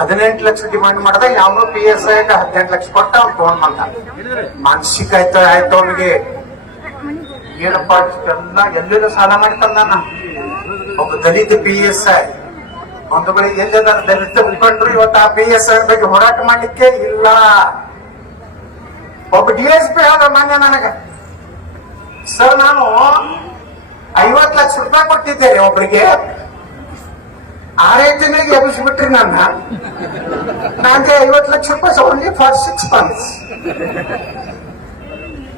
18 ಲಕ್ಷ ಡಿಮಾಂಡ್ ಮಾಡದ. ಯಾವನೋ PSI 18 ಲಕ್ಷ ಕೊಟ್ಟ ಅವ್ನು ಫೋನ್ ಬಂದ. ಮಾನಸಿಕ ಆಯ್ತು ಅವನಿಗೆ. ಏನಪ್ಪಾ ಇಷ್ಟೆಲ್ಲ ಎಲ್ಲೆಲ್ಲ ಸಾಲ ಮಾಡಿ ತಂದಾನ. ಒಬ್ಬ ದಲಿತ PSI ಒಂದು ಬಳಿ ಎಲ್ಲೆಲ್ಲ ದಲಿತ ಮುಖಂಡರು ಇವತ್ತು ಆ PSI ಬಗ್ಗೆ ಹೋರಾಟ ಮಾಡ್ಲಿಕ್ಕೆ ಇಲ್ಲ. ಒಬ್ಬ DSP ಹೇಳ್ದ ಮೊನ್ನೆ ನನಗ, ಸರ್ ನಾನು 50 ಲಕ್ಷ ರೂಪಾಯಿ ಕೊಟ್ಟಿದ್ದೇನೆ ಒಬ್ಬರಿಗೆ, 6 ತಿಂಗಳಿಗೆ ಎಬ್ಬಿಸ್ಬಿಟ್ರಿ ನನ್ನ. ನನಗೆ 50 ಲಕ್ಷ ರೂಪಾಯಿ ಓನ್ಲಿ ಫಾರ್ 6 months.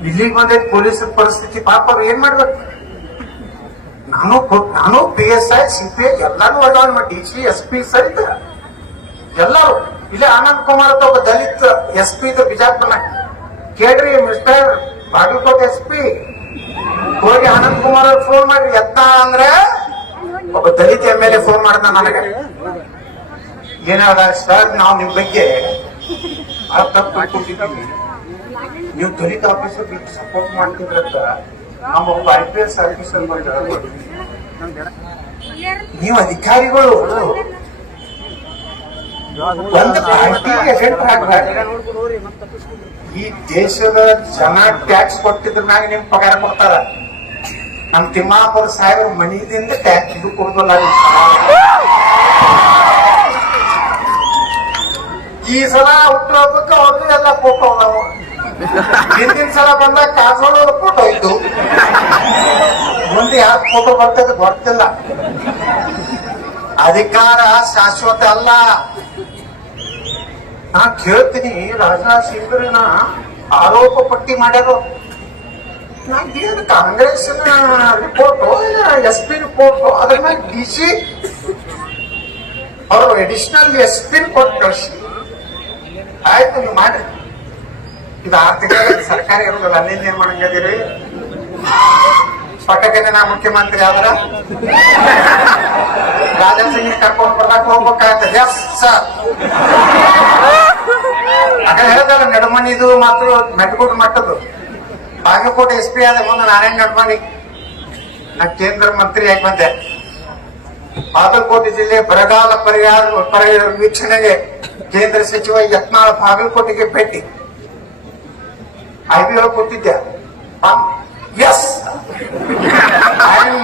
ಇಲ್ಲಿಗೆ ಬಂದೈತಿ ಪೊಲೀಸರ ಪರಿಸ್ಥಿತಿ. ಪಾಪ ಅವ್ರು ಏನ್ ಮಾಡ್ಬೇಕು? ನಾನು PSI CPI ಎಲ್ಲಾನು ವರ್ಗಾವಣೆ ಮಾಡಿ DC SP ಸಹಿತ ಎಲ್ಲರೂ. ಇಲ್ಲಿ ಆನಂದ್ ಕುಮಾರ್ ಅಂತ ಒಬ್ಬ ದಲಿತ SP ಬಿಜಾಪುರ ಕೇಳ್ರಿ, ಮಿಸ್ಟರ್ ಬಾಗಲಕೋಟೆ SP ಹೋಗಿ ಆನಂದ್ ಕುಮಾರ್ ಅವ್ರು ಫೋನ್ ಮಾಡಿ ಎತ್ತ ಅಂದ್ರೆ ಒಬ್ಬ ದಲಿತ MLA ಫೋನ್ ಮಾಡ್ದ ನನಗೆ. ಏನಾದ ಸರ್, ನಾವು ನಿಮ್ ಬಗ್ಗೆ ತಪ್ಪು ತಿಳ್ಕೊಂಡಿದ್ದೀವಿ, ನೀವು ದಲಿತ ಆಫೀಸರ್ ಸಪೋರ್ಟ್ ಮಾಡ್ತಿದ್ರಂತ ನಮ್ಮ ಒಬ್ಬ IPS ಆಫೀಸರ್ ನೀವು ಅಧಿಕಾರಿಗಳು ಒಂದು ಪಾರ್ಟಿ ಏಜೆಂಟ್ ಆಗ್ತಾರೆ. ಈ ದೇಶದ ಜನ ಟ್ಯಾಕ್ಸ್ ಕೊಟ್ಟಿದ್ರ ಮ್ಯಾಗ ನಿಮ್ ಪಗಾರ ಕೊಡ್ತಾರ. ನಮ್ ತಿಮ್ಮಾಪುರ ಸಾಹೇಬ್ರ ಮನಿದಿಂದ ಟ್ಯಾಕ್ಸ್ ಇದು ಕೊಡೋಲ್ಲ. ಈ ಸಲ ಹುಟ್ಟುಹಬ್ಬಕ್ಕೆ ಅವ್ರದ್ದು ಎಲ್ಲ ಫೋಟೋ ನಾವು ಹಿಂದಿನ ಸಲ ಬಂದಾಗ ಕಾಸೋಳ ಫೋಟೋ ಇತ್ತು, ಮುಂದೆ ಯಾರ ಫೋಟೋ ಬರ್ತದ ಗೊತ್ತಿಲ್ಲ. ಅಧಿಕಾರ ಶಾಶ್ವತ ಅಲ್ಲ. ನಾ ಕೇಳ್ತೀನಿ, ರಾಜಾ ಸಿಂಗ್ರನ ಆರೋಪ ಪಟ್ಟಿ ಮಾಡ್ಯಾರು. ಏನು ಕಾಂಗ್ರೆಸ್ ರಿಪೋರ್ಟು SP ರಿಪೋರ್ಟು ಅದ್ರ ಮೇಲೆ DC ಅವರು ಅಡಿಷನಲ್ SP ಕೊಟ್ಟು ಕಳಿಸಿ ಆಯ್ತು ನೀವು ಮಾಡ್ರಿ. ಇದು 6 ತಿಂಗಳ ಸರ್ಕಾರ ಇರೋದಿಲ್ಲ, ಅಲ್ಲಿಂದ ಏನ್ ಮಾಡಂಗದಿರಿ? ಪಕ್ಕಕ್ಕೆ ನಾ ಮುಖ್ಯಮಂತ್ರಿ ಆದ್ರ ರಾಜಾ ಸಿಂಗ್ ಕರ್ಕೊಂಡು ಬರ್ಲಾಕ್ ಹೋಗ್ಬೇಕಾಗ್ತದೆ. ಎಸ್ ಸರ್, ಆಗ ಹೇಳ್ತಾರ ನಡುಮನಿದು ಮಾತ್ರ ಮೆಟ್ಗುಡ್ ಮಟ್ಟದ್ದು. ಬಾಗಲಕೋಟೆ SP ಆದ ಮುಂದೆ ನಾರಾಯಣ ನಡ್ಮನಿ ನಾ ಕೇಂದ್ರ ಮಂತ್ರಿ ಆಗಿ ಬಂದೆ. ಬಾಗಲಕೋಟೆ ಜಿಲ್ಲೆ ಬರಗಾಲ ಪರಿಹಾರ ವೀಕ್ಷಣೆಗೆ ಕೇಂದ್ರ ಸಚಿವ ಯತ್ನಾಳ್ ಬಾಗಲಕೋಟೆಗೆ ಭೇಟಿ. IBO ಕೊಟ್ಟಿದ್ದೆ. ಎಸ್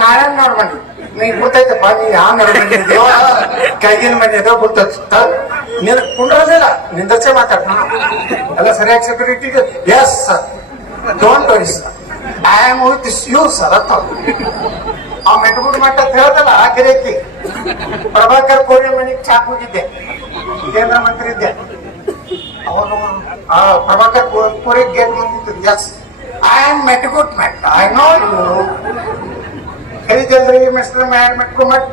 ನಾರಾಯಣ ನಡ್ಮನಿ ನೀನ್ ಗೊತ್ತೈತಪ್ಪ, ನೀ ಯಾವ ನಡ್ಮನಿ ದೇವ ಕೈಗಿನ ಮನೆ ಅದ ಗೊತ್ತ. ನೀನ್ ಕುಂಡ್ರದಿಲ್ಲ, ನಿಂದರ್ಸೆ ಮಾತಾಡ್ತಾನ ಎಲ್ಲ ಸರಿಯಾಗಿ security. Yes don't worry sir, I am with you sir ಅಂತ ಆ ಮೆಟ್ಗುಡ್ ಮಟ್ಟ ಅಂತ ಹೇಳ್ದಲ್ಲ ಆ ಗಿರೇಕಿ ಪ್ರಭಾಕರ್ ಕೋರಿ ಮನೆಗೆ ಚಾಕ್ ಹೋಗಿದ್ದೆ, ಕೇಂದ್ರ ಮಂತ್ರಿ ಇದ್ದೆ. ಅವಾಗ ಪ್ರಭಾಕರ್ ಕೋರಿ ಗೇಟ್ ಬಂದಿತ್ತು. Yes I am Metgudmath, I know you ಕರೀತಲ್ರಿ ಮಿಸ್ಟರ್ ಮೆಟ್ಗು ಮಟ್.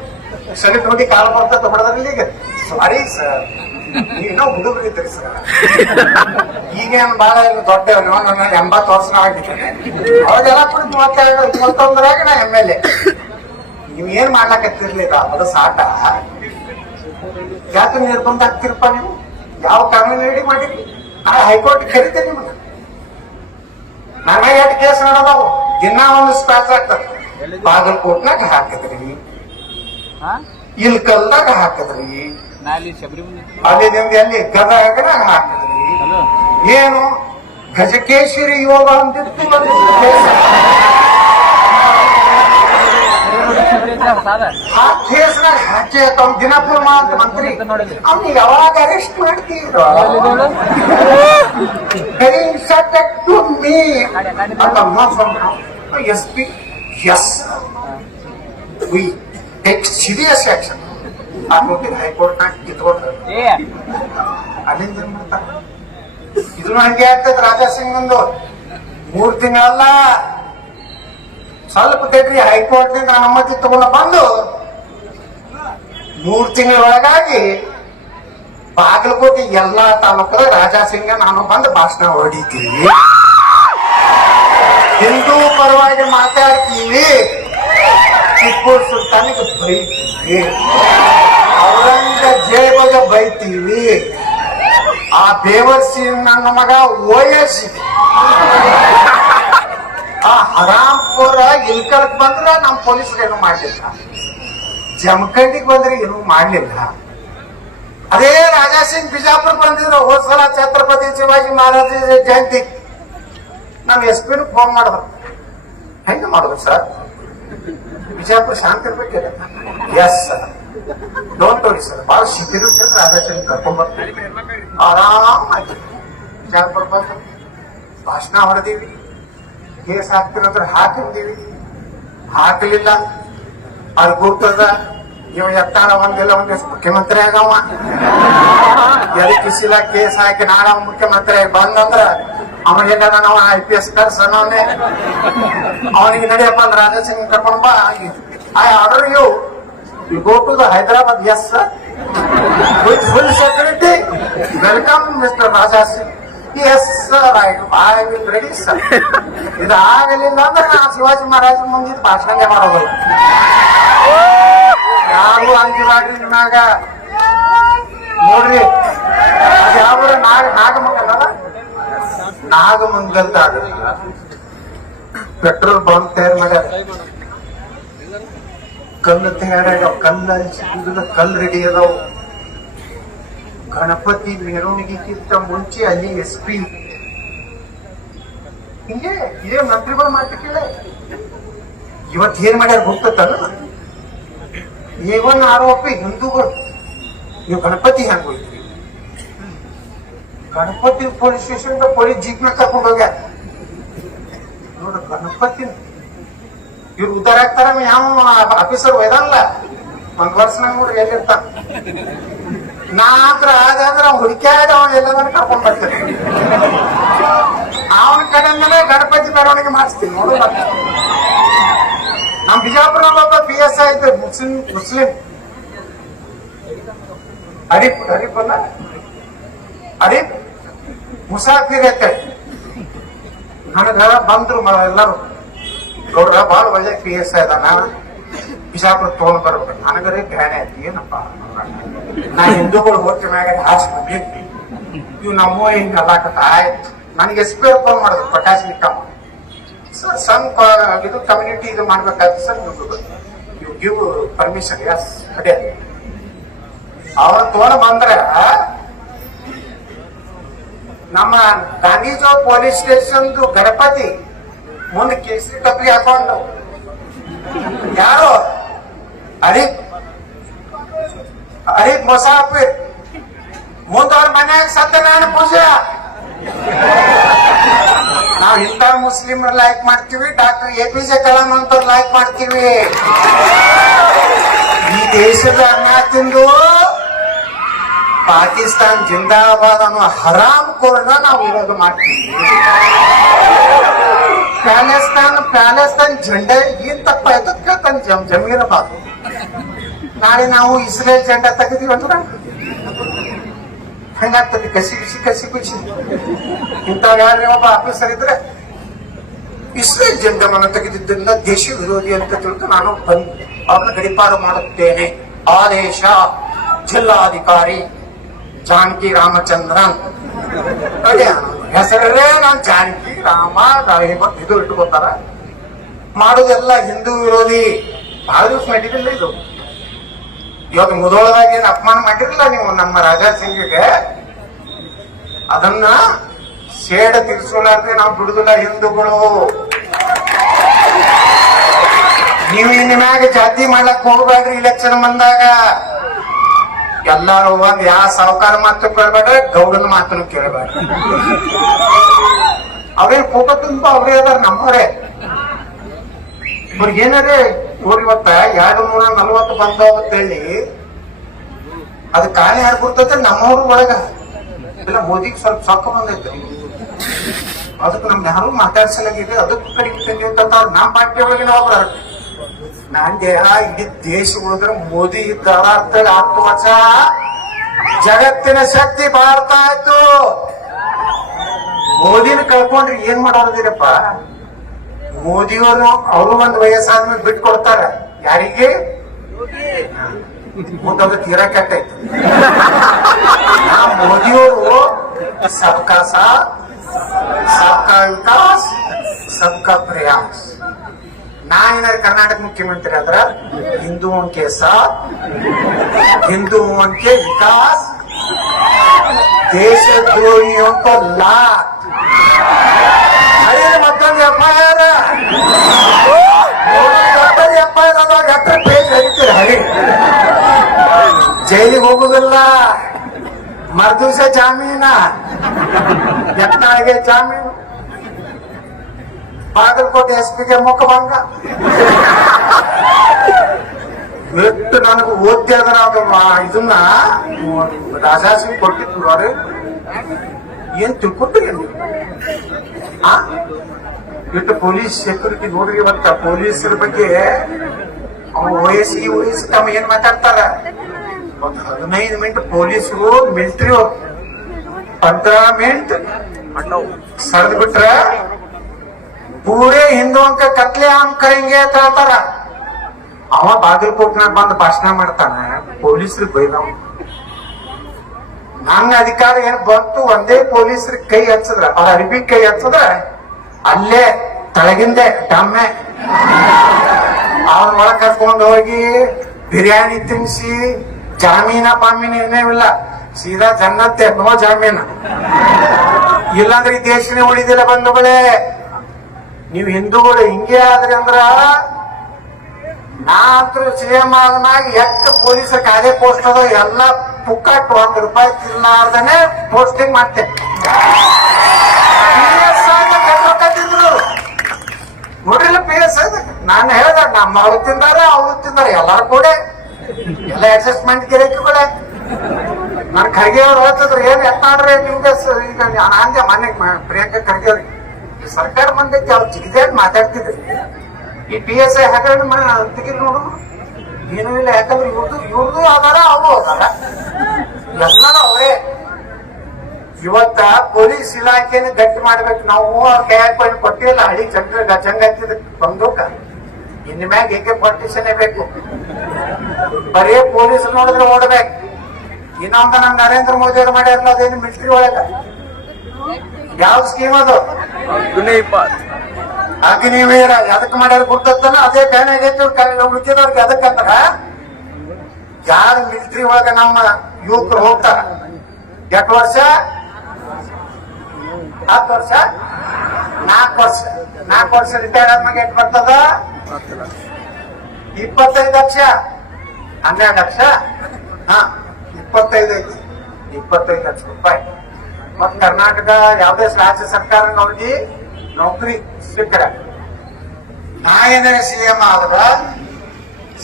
ಸರಿ ನೋಡಿ ಕಾಲು ಬರ್ತಾ ತಗೊಳದ್ರಲ್ಲಿ ಈಗ ಸಾರಿ ಸರ್, ನೀನೋ ಹುಡುಗರಿದ್ರಿ ಸರ್. ಈಗೇನು ಬಹಳ ದೊಡ್ಡ 80 ವರ್ಷ ಆಗಿದ್ದೇನೆ. ಅವಾಗೆಲ್ಲ ಕುಡಿದು 31 ನಾ MLA. ನೀವ್ ಏನ್ ಮಾಡ್ಲಾಕತ್ತಿರ್ಲಿಲ್ಲ, ಅದು ಸಾಟ. ಯಾಕೆ ನಿರ್ಬಂಧ ಆಗ್ತಿರಪ್ಪ ನೀವು? ಯಾವ ಕಾನೂನು ರೆಡಿ ಮಾಡಿರಿ? ಹೈಕೋರ್ಟ್ ಕರೀತೇನೆ ನಿಮ್ಗೆ. ನನ್ನ 8 ಕೇಸ್ ನೋಡೋದಾವು, ದಿನ ಒಂದು ಸ್ಕ್ರಾಚ್ ಆಗ್ತದೆ. ಬಾಗಲಕೋಟ್ನಾಗ ಹಾಕಿದ್ರಿ, ಇಲ್ಕಲ್ದಾಗ ಹಾಕಿದ್ರಿ, ಅಲ್ಲಿ ನಿಮ್ಗೆ ಎಲ್ಲಿ ಗದಗನಾಗ ಹಾಕಿದ್ರಿ. ಏನು ಗಜಕೇಶ್ವರಿ ಯೋಗ ಅಂತಿತ್ತು ಆ ಕೇಸ್ನಾಗ ಹಾಕಿ ತಮ್ಮ ದಿನಪುರ ಮಂತ್ರಿ ಅವ್ನಿಗೆ ಯಾವಾಗ ಅರೆಸ್ಟ್ ಮಾಡ್ತೀರ? SP yes we take serious action. ಹೈಕೋರ್ಟ್ನಾಗ ಕಿತ್ಕೊಂಡು ಅಲ್ಲಿಂದ ಏನ್ ಮಾಡ್ತಾರ? ಇದನ್ನು ಹಂಗೆ ಆಗ್ತದೆ. ರಾಜಾ ಸಿಂಗ್ ಒಂದು 3 ತಿಂಗಳಲ್ಲ, ಸ್ವಲ್ಪ ತಡ್ರಿ. ಹೈಕೋರ್ಟ್ ನಿಂದ ಅನುಮತಿ ತಗೊಂಡು ಬಂದು 3 ತಿಂಗಳ ಒಳಗಾಗಿ ಬಾಗಲಕೋಟೆ ಎಲ್ಲಾ ತಾಲೂಕದ ರಾಜಾ ಸಿಂಗ್ ನಾನು ಬಂದು ಭಾಷಣ ಹೊಡಿತೀವಿ, ಹಿಂದೂ ಪರವಾಗಿ ಮಾತಾಡ್ತೀವಿ, ಟಿಪ್ಪು ಸುಲ್ತಾನಿಗೆ ಬೈತೀವಿ, ಔರಂಗಜೇಬಗೆ ಬೈತೀವಿ, ಆ ಬೇವರ್ಸಿ ನನ್ನ ಮಗ ಓಯಸಿದೆ, ಆ ಹರಾಂಪುರ ಇಲ್ಕಲ್ಕ್ ಬಂದ್ರ ನಮ್ ಪೊಲೀಸರು ಏನು ಮಾಡ್ಲಿಲ್ಲ, ಜಮಖಂಡಿಗೆ ಬಂದ್ರೆ ಏನು ಮಾಡ್ಲಿಲ್ಲ. ಅದೇ ರಾಜಾ ಸಿಂಗ್ ಬಿಜಾಪುರ ಬಂದಿದ್ರು ಹೋದ್ ಸಲ ಛತ್ರಪತಿ ಶಿವಾಜಿ ಮಹಾರಾಜ ಜಯಂತಿ. ನಾವ್ SP ಫೋನ್ ಮಾಡಿದ್ರು, ಹೆಂಗ ಮಾಡಿದ್ರು ಸರ್? ಬಿಜಾಪುರ ಶಾಂತಿ ಇರ್ಬೇಕಿಲ್ಲ. Yes sir, don't worry sir, ಬಹಳ ಶಿಬಿರುತ್ತೆ ರಾಜಾ ಸಿಂಗ್ ಕರ್ಕೊಂಡ್ ಬರ್ತೀವಿ, ಆರಾಮಾಗಿ ಬಿಜಾಪುರ ಬಂದು ಭಾಷಣ ಹೊಡೆದೀವಿ. ಕೇಸ್ ಹಾಕ್ತಿರೋದ್ರ ಹಾಕಿರ್ತೀವಿ, ಹಾಕಲಿಲ್ಲ ಅದು ಗೊತ್ತದ. ಇವ ಎತ್ತಾಳ ಒಂದಿಲ್ಲ ಒಂದಿಷ್ಟು ಮುಖ್ಯಮಂತ್ರಿ ಆಗವ, ಎದಕ್ಕಿಸಿಲ್ಲ ಕೇಸ್ ಹಾಕಿ ನಾಳೆ ಮುಖ್ಯಮಂತ್ರಿ ಆಗಿ ಬಂದಂದ್ರ ಅವನಿಗೆ ನಾವು IPS ಕರ್ಸನವನ್ನೇ ಅವನಿಗೆ ನಡಿಯಪ್ಪ ಅಂದ್ರೆ ರಾಜಾ ಸಿಂಗ್ ಕರ್ಕೊಂಡ್ ಬಾ, I order you go to the Hyderabad. Yes sir, with full security, welcome mister Raja Singh. Yes sir, I will ready sir. ಇದು ಆಗಲಿಲ್ಲ ಅಂದ್ರೆ ನಾ ಶಿವಾಜಿ ಮಹಾರಾಜ ಮುಂದಿದ್ದು ಭಾಷಣ ಮಾಡೋದಿಲ್ಲ. ಯಾರು ಅಂಜಿವಾಡ್ರಿ ನಿಮ್ಮಾಗ ನೋಡ್ರಿ. ಯಾವ ನಾಗಮಂಗಲ ನಾಗಮಂಗಲ್ದಾಗ ಪೆಟ್ರೋಲ್ ಬಂಕ್ ತಯಾರು ಮಾಡ್ಯಾರ, ಕಲ್ಲು ತಯಾರಾಗ್ಯಾವ, ಕಲ್ಲಲ್ಲಿ ಸಿಗುದಿಲ್ಲ, ಕಲ್ಲು ರೆಡಿ ಅದಾವ. ಗಣಪತಿ ಮೆರವಣಿಗೆಗಿಂತ ಮುಂಚೆ ಅಲ್ಲಿ SP ಹಿಂಗೆ ಇದೇ ಮಂತ್ರಿಗಳು ಮಾಡ್ತಿಲ್ಲ. ಇವತ್ತು ಏನ್ ಮಾಡ್ಯಾರ ಗೊತ್ತಲ್ಲ? A1 ಆರೋಪಿ ಹಿಂದೂಗಳು, ನೀವು ಗಣಪತಿ ಹೆಂಗ್ ಹೋಯ್ತೀರಿ? ಗಣಪತಿ ಪೊಲೀಸ್ ಸ್ಟೇಷನ್ ಪೊಲೀಸ್ ಜೀಪ್ನ ಕರ್ಕೊಂಡು ಹೋಗ್ಯಾರ. ನೋಡ್ರಿ ಗಣಪತಿ ಇವ್ರು ಉದ್ದಾರ ಆಗ್ತಾರ, ಯಾವ ಆಫೀಸರ್ ಒಯ್ದಲ್ಲ ಒಂದ್ ವರ್ಷನಾಗ ನೋಡ್ರಿ ಎಲ್ಲಿರ್ತಾರ. ನಾತ್ರ ಆದ್ರೆ ಹುಡುಕ್ಯಾದ ಅವ ಎಲ್ಲಾದ್ರೂ ಕರ್ಕೊಂಡ್ ಬರ್ತೀನಿ. ಅವನ ಕಡೆಯಿಂದಲೇ ಗಣಪತಿ ಮೆರವಣಿಗೆ ಮಾಡಿಸ್ತೀನಿ ನೋಡು. ನಮ್ ಬಿಜಾಪುರಲ್ಲಿ ಒಬ್ಬ PSI ಆಯ್ತು, ಮುಸ್ಲಿಂ ಅರೀಫ್ ಮುಸಾಫಿರ್ ಐತೆ. ನನಗ ಬಂದ್ರು ಎಲ್ಲರೂ ನೋಡ್ರ ಬಾಳ ಒಳ್ಳೆ PSI ಅದಾನ, ಬಿಜಾಪುರ ತಗೊಂಡ್ ಬರ್ಬೇಕು. ನನಗರೇ ಬ್ಯಾನೆ ಆಯ್ತು, ಏನಪ್ಪ ನಾ ಹಿಂದೂಗಳು ಹೋಟ್ರಿ ಮ್ಯಾಗ ಹಾಸ್ಬಿಟ್ಟಿ ಇವ್ ನಮ್ಮ ಹಿಂಗ ಅಲ್ಲಾಕತ್ತ. ಆಯ್ತು, ನನಗೆ SP ಫೋನ್ ಮಾಡಿದ್ರು, ಪ್ರಕಾಶ್ ನಿಕ್ಕಮ್ಮ ಸರ್, ಸಮ್ ಇದು ಕಮ್ಯುನಿಟಿ ಇದು ಮಾಡ್ಬೇಕಾಯ್ತು sir, you give permission. Yes ಅದೇ ಅವ್ರ ತೋಳ ಬಂದ್ರ ನಮ್ಮ ಗಾಂಧಿ ಚೌಕ್ ಪೊಲೀಸ್ ಸ್ಟೇಷನ್ ಗಣಪತಿ ಮುಂದೆ ಕೇಸರಿ ಟಪ್ರಿ ಹಾಕೊಂಡು ಯಾರು ಅರೀಫ್ ಮುಸಾಫಿರ್ ಮುಂದ ಅವ್ರ ಮನ್ಯಾಗ ಸತ್ಯನಾರಾಯಣ ಪೂಜೆ. ನಾವ್ ಇಂಥ ಮುಸ್ಲಿಮರು ಲೈಕ್ ಮಾಡ್ತೀವಿ, ಡಾಕ್ಟರ್ APJ ಕಲಾಂ ಅಂತವ್ರು ಲೈಕ್ ಮಾಡ್ತೀವಿ. ಈ ದೇಶದ ಅನ್ನ ತಿಂದು ಪಾಕಿಸ್ತಾನ್ ಜಿಂದಾಬಾದ್ ಅನ್ನೋ ಹರಾಮ್ ಕೋರ್ನ ನಾವು ವಿರೋಧ ಮಾಡ್ತೀವಿ. ಪ್ಯಾಲೆಸ್ತಾನ್ ಜೆಂಡ ಏನ್ ತಪ್ಪಾಯ್ತು ಕೇಳ್ತಾನೆ ಜಮೀರಬಾದ್. ನಾಳೆ ನಾವು ಇಸ್ರೇಲ್ ಜೆಂಡ ತೆಗೆದೀವಿ ಅಂದ್ರ ಹಂಗಾಗ್ತದೆ, ಕಸಿ ಬಿಸಿ. ಇಂಥವ್ ಯಾರೇ ಒಬ್ಬ ಆಫೀಸರ್ ಇದ್ರೆ ಇಸ್ರೇಲ್ ಜೆಂಡವನ್ನು ತೆಗೆದಿದ್ದರಿಂದ ದೇಶ ವಿರೋಧಿ ಅಂತ ತಿಳಿದು ನಾನು ಬಂದು ಅವ್ರನ್ನ ಗಡಿಪಾರು ಮಾಡುತ್ತೇನೆ. ಆದೇಶ ಜಿಲ್ಲಾಧಿಕಾರಿ ಜಾನಕಿ ರಾಮಚಂದ್ರನ್. ಹೆಸರೇ ನಾನು ಜಾನಕಿ ರಾಮ ಇದು ಇಟ್ಕೋತಾರ. ಮಾಡೋದೆಲ್ಲ ಹಿಂದೂ ವಿರೋಧಿ. ಬಹಳ ದಿವಸ ನಡೀತಿಲ್ಲ ಇದು. ಇವಾಗ ಮುದೋಳದಾಗ ಏನ್ ಅಪಮಾನ ಮಾಡಿರಲಿಲ್ಲ ನೀವು ನಮ್ಮ ರಾಜಾ ಸಿಂಗಿಗೆ, ಅದನ್ನ ಸೇಡ ತಿರ್ಸೋಲಾರ್ದೆ ನಾವು ಬಿಡುದಿಲ್ಲ ಹಿಂದೂಗಳು. ನೀವು ಇನ್ ಮ್ಯಾಗ ಜಾತಿ ಮಾಡ್ಲಕ್ ಹೋಗ್ಬೇಡ್ರಿ. ಇಲೆಕ್ಷನ್ ಬಂದಾಗ ಎಲ್ಲಾರು ಒಂದ್ ಯಾವ ಸಾವುಕಾರ ಮಾತು ಕೇಳ್ಬೇಡ್ರಿ, ಗೌಡನ ಮಾತನ್ನು ಕೇಳಬೇಡ್ರಿ. ಅವ್ರೇ ಫೋಟೋ ತುಂಬ ಅವ್ರೇ ಅದಾರ, ನಮ್ಮವರೇ. ಇವ್ರಿಗೆ ಏನಾರೇ ನೋಡಿ ಇವತ್ತ 240 ಬಂದೋಗತ್ತೇಳಿ ಅದ್ ಕಾಣೆ ಯಾರು ನಮ್ಮವ್ರ ಒಳಗ ಇಲ್ಲ. ಮೋದಿಗೆ ಸ್ವಲ್ಪ ಸೊಕ್ಕ ಬಂದೈತೆ, ಅದಕ್ಕೆ ನಮ್ದು ಯಾರು ಮಾತಾಡ್ಸಲಾಗಿದೆ, ಅದಕ್ಕೂ ಕಡಿಮೆ ಅಂತ ನಮ್ಮ ಪಾರ್ಟಿ ಒಳಗಿನ ಒಬ್ರು ನಂಗೆ ಇಡೀ ದೇಶ ಉಳಿದ್ರೆ ಮೋದಿ ಇದ್ದಾರ ಅಂತ ಆತ್ಮವಚ. ಜಗತ್ತಿನ ಶಕ್ತಿ ಭಾರತ ಆಯ್ತು. ಮೋದಿನ ಕಳ್ಕೊಂಡ್ರಿ ಏನ್ ಮಾಡೋದಿರಪ್ಪ. ಮೋದಿಯವರು ಅವರು ಒಂದ್ ವಯಸ್ಸಾದ್ಮೇಲೆ ಬಿಟ್ಟು ಕೊಡ್ತಾರ. ಯಾರಿಗೆ ಮುಂದದು ತೀರಾ ಕೆಟ್ಟೈತಿ. ಮೋದಿಯವರು ಸಬ್ಕಾ ಸಾಥ್ ಸಬ್ಕಾ ವಿಕಾಸ್ ಸಬ್ಕಾ ಪ್ರಯಾಸ್. ನಾನೇನಾದ್ರು ಕರ್ನಾಟಕ ಮುಖ್ಯಮಂತ್ರಿ ಆದ್ರ ಹಿಂದೂओं के साथ हिंदुओं के विकास, ದೇಶದ್ರೋಹಿयों को लात. ಮತ್ತೊಂದು FIR ಎಷ್ಟರ ಪೇಜ್ ಹರಿತೀರ ಹರಿ. ಜೈಲಿಗೆ ಹೋಗುದಿಲ್ಲ, ಮರ್ದಿವ್ಸ ಜಾಮೀನ, ಯತ್ನಾಳಿಗೆ ಜಾಮೀನು, ಬಾಗಲಕೋಟೆ SP ಗೆ ಮುಖಭಂಗ. ಎಷ್ಟು ನನಗೆ ಓದ್ತಿ ಅದ ಇದನ್ನ ರಾಜಾಸಿಂಗ್ ಕೊಟ್ಟಿದ್ರು. ಅವ್ರೆ ಏನ್ ತಿಳ್ಕೊತೀರಿ ಇಟ್ಟು ಪೊಲೀಸ್ ಸೆಕ್ಯೂರಿಟಿ ನೋಡ್ರಿ. ಇವತ್ತ ಪೊಲೀಸರ ಬಗ್ಗೆ ಈ ವಯಸ್ಸು ತಮ್ಮ ಏನ್ ಮಾತಾಡ್ತಾರ. ಒಂದು 15 ಮಿನಿಟ್ ಪೊಲೀಸರು ಮಿಲಿಟರಿ 15 ಮಿನಿಟ್ ಸರಿದ್ ಬಿಟ್ರ ಪೂರೇ ಹಿಂದೂಂಕ ಕತ್ಲೆ ಆಮ್ ಕರೆಂಗೆ ಅಂತ ಹೇಳ್ತಾರ. ಅವ ಬಾಗಲಕೋಟ್ನಾಗ ಬಂದು ಭಾಷಣ ಮಾಡ್ತಾನ, ಪೊಲೀಸರಿಗೆ ಬೈದವ. ನನ್ನ ಅಧಿಕಾರ ಏನ್ ಬಂತು, ಒಂದೇ ಪೊಲೀಸರಿಗೆ ಕೈ ಹಚ್ಚದ್ರ, ಅವ್ರ ಅರಿಬಿ ಕೈ ಹಚ್ಚದ್ರ ಅಲ್ಲೇ ತಳಗಿಂದೆ ಡಮ್ಮೆ ಅವ್ರ ಒಳಗ್ ಕರ್ಕೊಂಡು ಹೋಗಿ ಬಿರಿಯಾನಿ ತಿನ್ಸಿ ಜಾಮೀನ ಪಾಮೀನ ಏನೇವಿಲ್ಲ, ಸೀದಾ ಜನ್ನತ್ತೆ, ನೋ ಜಾಮೀನ. ಇಲ್ಲಾಂದ್ರೆ ಈ ದೇಶನೇ ಉಳಿದಿಲ್ಲ ಬಂಧುಗಳೇ. ನೀವು ಹಿಂದೂಗಳು ಹಿಂಗೆ ಆದ್ರಿ ಅಂದ್ರ ನಾತ್ರ CM ಆದ್ಮ್ಯಾಗ ಎಕ್ಕ ಪೊಲೀಸರ ಕಾಲೇ ಪೋಸ್ಟ್ ಅದ ಎಲ್ಲ ಪುಕ್ಕಟ್ ₹1 ತಿನ್ನಾರ್ದನೆ ಪೋಸ್ಟಿಂಗ್ ಮಾಡ್ತೇನೆ. ನೋಡ್ರಿಲ್ಲ PS ನಾನು ಹೇಳ್ದ ನಮ್ಮ ಅವ್ರು ತಿಂದಾರ ಅವ್ರು ತಿಂದಾರ ಎಲ್ಲಾರು ಕೂಡ ಎಲ್ಲ ಅಡ್ಜಸ್ಟ್ಮೆಂಟ್ ಗಿರಾಕಿಗಳೇ. ನಾನು ಖರ್ಗೆ ಅವ್ರು ಹೇಳ್ತಿದ್ರು ಏನ್ ಎತ್ತಾಡ್ರಿ ನಿಮ್ಗೆ ಈಗ ಅಂದೆ ಮೊನ್ನೆ ಪ್ರಿಯಾಂಕಾ ಖರ್ಗೆ ಅವ್ರಿಗೆ ಈ ಸರ್ಕಾರ ಬಂದೈತಿ ಅವ್ರು ಜಿಗಿದೇಟ್ ಮಾತಾಡ್ತಿದ್ರು. ಈ PSI ಹಗರಣ ತೆಗಿದ್ ನೋಡು ಏನೂ ಇಲ್ಲ. ಯಾಕಂದ್ರೆ ಇವ್ರದ್ದು ಅದಾರ ಅವರು ಅದಾರ ಎಲ್ಲರೂ ಅವರೇ. ಇವತ್ತ ಪೊಲೀಸ್ ಇಲಾಖೆನ ಗಟ್ಟಿ ಮಾಡ್ಬೇಕು ನಾವು. ಅವ್ರ ಕೈಯಾಗ ಕೊಟ್ಟಿಲ್ಲ ಹಳಿ ಚಂಗ ಹತ್ತಿದ ಬಂದೂಕ ಇನ್ ಮ್ಯಾಗ AK-47 ಬೇಕು. ಬರೀ ಪೊಲೀಸ್ ನೋಡಿದ್ರೆ ಓಡ್ಬೇಕು. ಇನ್ನೊಂದ ನಮ್ ನರೇಂದ್ರ ಮೋದಿ ಅವ್ರು ಮಾಡ್ಯಾರಲ್ಲ ಅದೇನು ಮಿಲಿಟರಿ ಒಳಗ ಯಾವ ಸ್ಕೀಮ್ ಅದು ಅಗ್ನಿವೀರ ಎದಕ್ ಮಾಡ್ಯಾರ ಗುರ್ತತ್ತಲ್ಲ ಅದೇ ಕಾರಣ ಆಗೈತಿ ಉಳಿದವ್ರಿಗೆ ಎದಕ್ಕಂದ್ರ ಯಾರು ಮಿಲಿಟರಿ ಒಳಗ ನಮ್ಮ ಯುವಕರು ಹೋಗ್ತಾರ 8 ವರ್ಷ 10 ವರ್ಷ 4 ವರ್ಷ ರಿಟೈರ್ಡ್ ಆದ್ಮೇಲೆ ಎಷ್ಟು ಬರ್ತದ 25 ಲಕ್ಷ 12 ಲಕ್ಷ 25 ಐತಿ 25 ಲಕ್ಷ ರೂಪಾಯಿ. ಮತ್ ಕರ್ನಾಟಕ ಯಾವುದೇ ರಾಜ್ಯ ಸರ್ಕಾರ ನೋಡಿ ನೌಕರಿ ಸಿಕ್ಕರ ನಾ ಏನಾರ CM ಆದ್ರ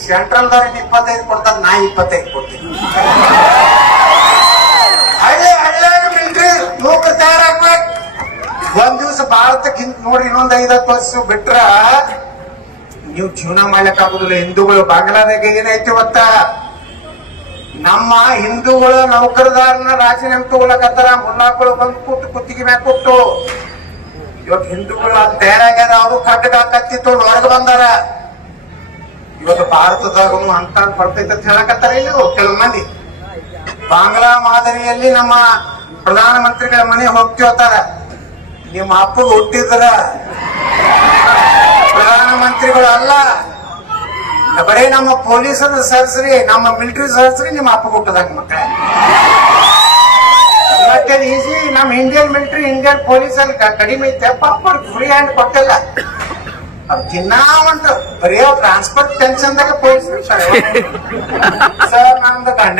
ಸೆಂಟ್ರಲ್ ದವ್ರಿಗೆ 25 ಕೊಡ್ತಾರ, ನಾ 25 ಕೊಡ್ತೀನಿ. ಹಳ್ಳಿ ಮಿಲಿಟರಿ ಯುವಕರು ತಯಾರಾಗ್ಬೇಕು. ಒಂದ್ ದಿವ್ಸ ಭಾರತಕ್ಕೆ ನೋಡ್ರಿ ಇನ್ನೊಂದ್ 5-10 ವರ್ಷ ಬಿಟ್ರ ನೀವು ಜೀವನ ಮಾಡ್ಲಿಕ್ ಆಗುದಿಲ್ಲ. ಹಿಂದೂಗಳು ಬಾಂಗ್ಲಾದೇಶ ಏನೈತಿ ಇವತ್ತ ನಮ್ಮ ಹಿಂದೂಗಳು ನೌಕರದಾರನ ರಾಜೀನಾಮೆ ತಗೊಳಕತ್ತಾರ. ಮುನ್ನಾಗಳು ಬಂದು ಕುತ್ತಿಗೆ ಮ್ಯಾಗ ಕೊಟ್ಟು ಇವತ್ತು ಹಿಂದೂಗಳು ಅಲ್ಲಿ ತಯಾರಾಗ್ಯಾರ. ಅವರು ಕಟ್ಟಗ ಕತ್ತಿತ್ತು ಹೊರಗೆ ಬಂದಾರ. ಇವತ್ತು ಭಾರತದಾಗ ಅಂತ ಬರ್ತೈತೆ ಅಂತ ಹೇಳಕತ್ತಾರ. ಇಲ್ಲಿ ಕೆಲವು ಮಂದಿ ಬಾಂಗ್ಲಾ ಮಾದರಿಯಲ್ಲಿ ನಮ್ಮ ಪ್ರಧಾನಮಂತ್ರಿಗಳ ಮನೆ ಹೋಗ್ತಿರ್ತಾರ. ನಿಮ್ಮ ಅಪ್ಪಗೆ ಹುಟ್ಟಿದ್ರ ಪ್ರಧಾನಮಂತ್ರಿಗಳು ಅಲ್ಲ, ಬರೀ ನಮ್ಮ ಪೊಲೀಸರ ಸರಸ್ರಿ ನಮ್ಮ ಮಿಲಿಟರಿ ಸರಸ್ರಿ ನಿಮ್ಮ ಅಪ್ಪಗೆ ಹುಟ್ಟದಾಗ ಮಕ್ಕಳ. ಈಸಿ ನಮ್ಮ ಇಂಡಿಯನ್ ಮಿಲಿಟರಿ ಇಂಡಿಯನ್ ಪೊಲೀಸ್ ಅಲ್ಲಿ ಕಡಿಮೆ ಐತೆ. ಪಾಪ ಫ್ರೀ ಹ್ಯಾಂಡ್ ಕೊಟ್ಟಿಲ್ಲ. ಅದು ತಿನ್ನಾವಂತ ಬರೀ ಟ್ರಾನ್ಸ್ಪೋರ್ಟ್ ಟೆನ್ಷನ್ದಾಗ ಪೊಲೀಸ್ ಸರ್ ನಮ್ದು ಗಂಡ